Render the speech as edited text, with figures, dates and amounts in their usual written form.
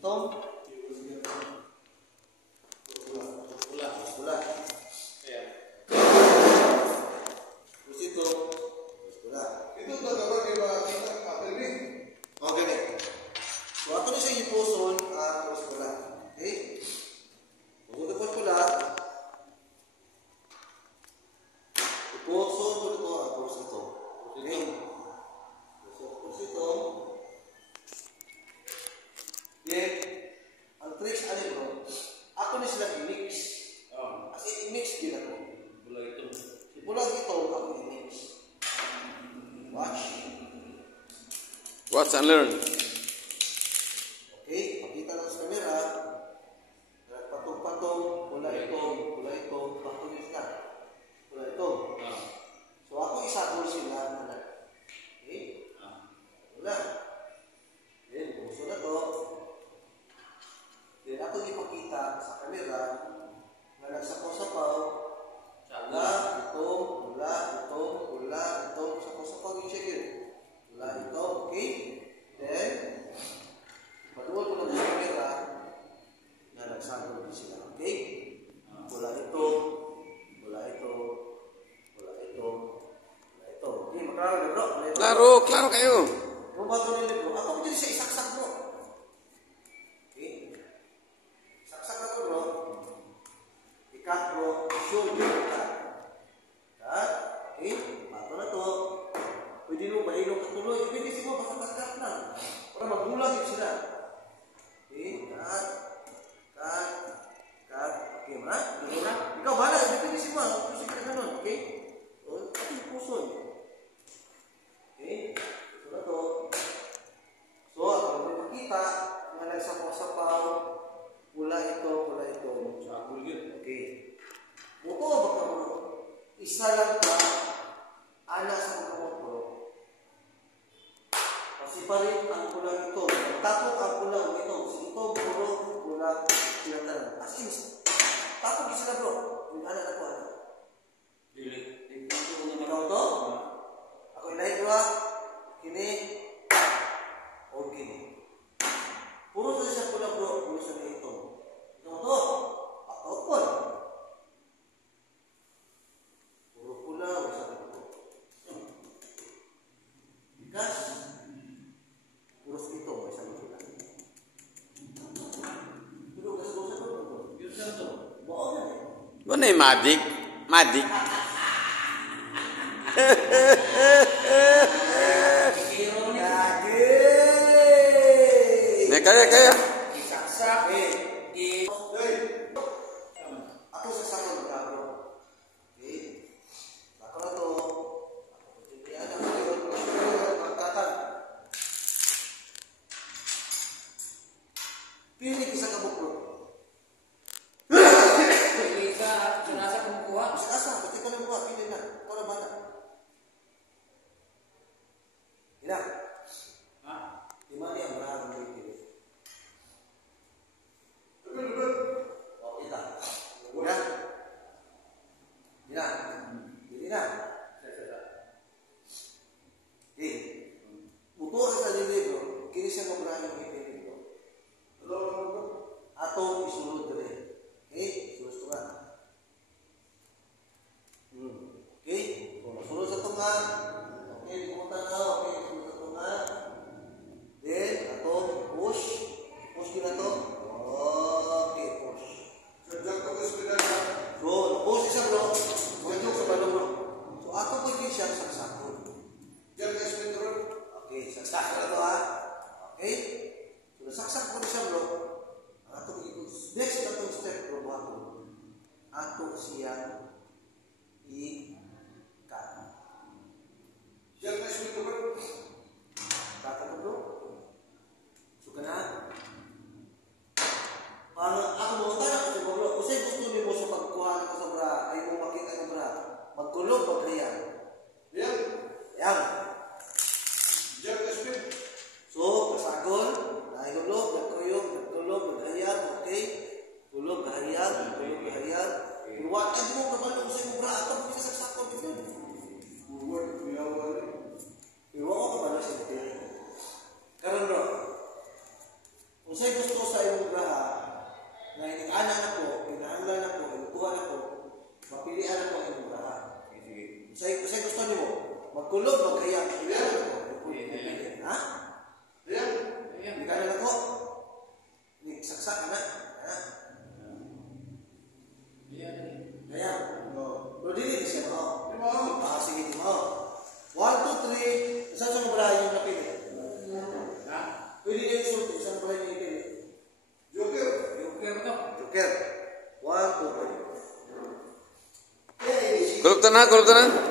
Itong pula. Ayan. Terus ito pula. Ito talaga kay makita apel ni. Okay. So ato ni siya ipuson terus pula. Okay? Kung ito pula, ipuson ko ito terus ito. Okay? Terus ito. Then, ang tricks ano bro? Ako na sila i-mix. As in, i-mix din ako. Pula ito, ako i-mix. Watch. Watch and learn. Okay, pakita lang sa camera. Patong-patong, pula ito, patong sila. Pula ito. So ako isakol sila. Okay? Pula. Then, puso na to. Then ako ipakita sa camera na nagsapaw-sapaw. Pula, ito, sapaw-sapaw yung shaker. Pula ito, okay? Then, paduwal ko lang sa camera na nagsakol din sila, okay? Pula ito. Okay, maklaro na bro. Klaro kayo. Kung bago nila bro, ako mo din siya isaksak bro. Okay? Saksak na to bro. Ikat bro, shoulder cut. Cut. Okay? Bato na to. Pwede mo mahilong katuloy. Pwede siya mo, basta cut na. Para magulang yun sila. Okay? Cut. Okay, ma? Ikaw bala, pwede siya mo. Pwede siya ka ganun, okay? Pati puson. Okay? So na to. So, ako makikita na nagsapaw-sapaw. Pula ito. Okay. Buto baka bro. Isa lang ka. Ana sa mga bro. Kasi pa rin ang pula ito. Tapos ang pula ito. Ito puro pula sinatanan. As in, tapos sila bro. Yung ana na po ano. Ikaw to? Ako ilay bro. Kini. O kini. Puro sa siya pula bro. Puro sa ito. Ito to. Ako po. Puro pula. Sa ito. Bigas. Puro sa ito. May sa pula. Puro ka sa ito. Puro sa ito. Baon na eh. Ano yung magic? Magic. Kaya. Isaksak ako sasakal magkabro. Okay? Ako na to. Magkatan. Pili isa ka bukro. Pili ka. Sunasa kumukuha. Sunasa. Pati ka lang buha. Pili na. Ikaw na bata. Hina. Di mana yang berharap itu? Oh, kita. Hina. Butuh saja dulu. Kini saya mau berharap ini bro. Atau isulut dulu. Sulut setengah. Sulut setengah. Putar kau. Sulut setengah. Then, atau push kita to. Okay, push. Sejak fokus beda. Bro, push isa bro. Tunjuk ke balong bro. So, ako pwede siya saksakon. Yang spin turun. Okay, saksak na to ha. Okay? So, nasaksak ko siya bro. Ato ikot. Next na itong step bro. Ato siya i-cut. Yang spin turun. Kata ko bro. Suka na. Para ako mo tayo ko bro. Kasi gusto niyo mo sa pagkuha ko sa bra, ay mo makita yung bra. Magkulog pagriyan. Yang. Yang spin. So, pasagol, nahilulog, nagkulog, naghayag, okay? Kulog, kahayag. Iwan, ay di mo naman ako sa yung bra. Ito, hindi sa sakot. Buat biawal. Ha? Riyan. Hindi ka na ako. Ini saksak na. Ha? Kaya. Pero dili siya mo. Sige mo. 1, 2, 3. Saan sa mga yung napili? Pwede niya isulti. Isang balay niya ipili. Joker. Joker. 1, 2, 3. Kulog ta na, kulog ta na.